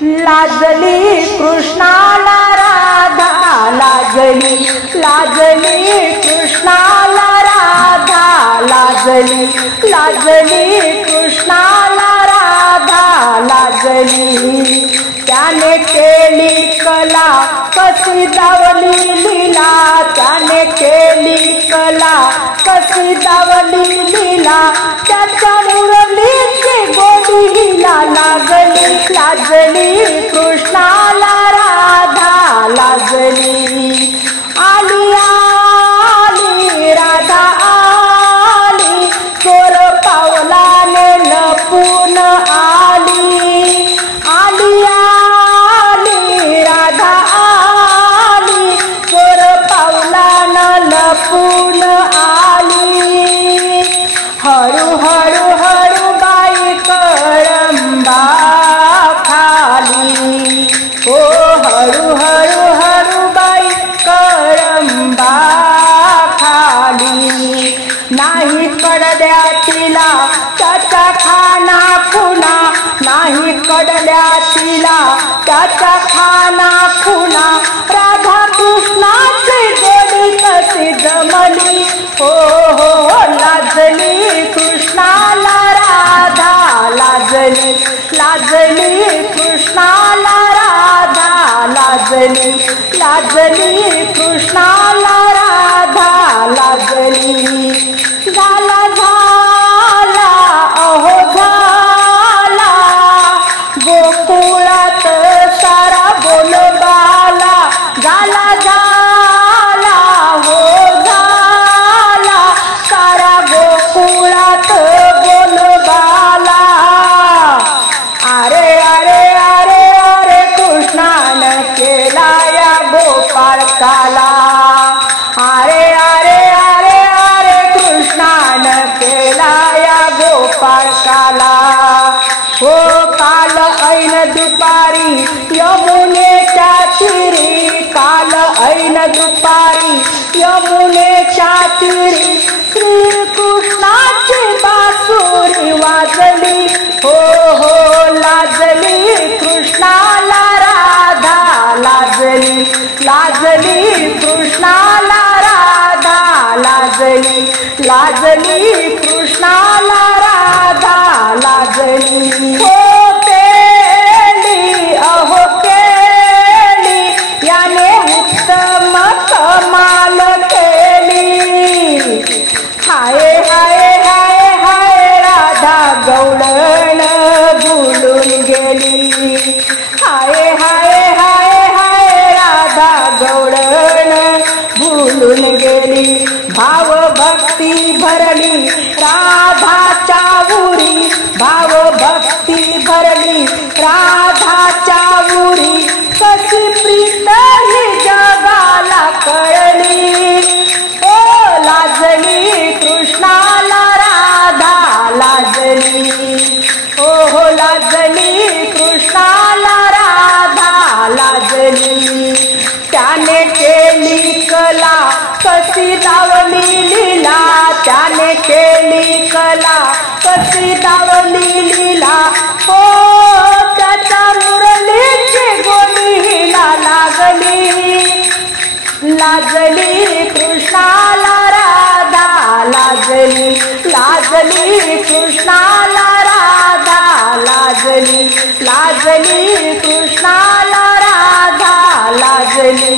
लाजली कृष्णाला राधा, लाजली लाजली कृष्णाला राधा, लाजली लाजली कृष्णाला राधा, लाजली त्याने केली कला कशी दावली लीला, त्याने केली कला कशी दावली लीला, त्याच्या मुरलीची गोडीला लागली, लाजली कृष्णाला राधा, लाजली आली आली राधा आली, चोर पावलाने लपून आली, आली आली राधा आली, चोर पावलानं लपून आली, हळू हळू हळू बाई कळंबा खाली, हो हळू हळू हळू बाई कळंबा खाली, नाही कडल्या तिला त्याचा खाना खुना, नाही कडल्या तिला त्याचा खाना खुना, राधा कृष्णाची गोडी कशी जमली, हो हो लाजली कृष्णाला राधा, लाजली लाजली कृष्णाला राधा, लाजली लाजली कृष्णाला राधा, लाजली झाला झाला अहो झाला गोकुळात सारा बोलबाला, झाला झाला हो झाला सारा गोकुळात बोलबाला, अरे अरे अरे अरे कृष्णानं केला या गोपाळकाला, अरे अरे अरे अरे कृष्णानं केला या गोपाळकाला, हो काल ऐन दुपारी यमुनेच्या तीरी, काल ऐन दुपारी यमुनेच्या तीरी, श्रीकृष्णाची बासुरी वाजली, हो हो लाजली कृष्णाला राधा, लाजली लाजली कृष्णाला राधा, लाजली लाजली कृष्णाला राधा, लाजली हो केली अहो केली याने उत्तम कमाल केली, हाय हाय हाय हाय राधा गवळण भुलून गेली, हाय हाय हाय हाय राधा गवळण भुलून गेली, भाव भक्ती भरली राधाच्या उरी, भाव भक्ती भरली राधाच्या उरी, कशी प्रीत ही जगाला कळली, ओ लाजली कृष्णाला राधा, लाजली ओ हो लाजली कृष्णाला राधा, लाजली त्याने केली कला कशी दावली लीला, त्याने केली कला कशी दावली लीला, हो त्याच्या मुरलीची गोडीला लागली, लाजली कृष्णाला राधा, लाजली लाजली कृष्णाला राधा, लाजली लाजली कृष्णाला राधा, लाजली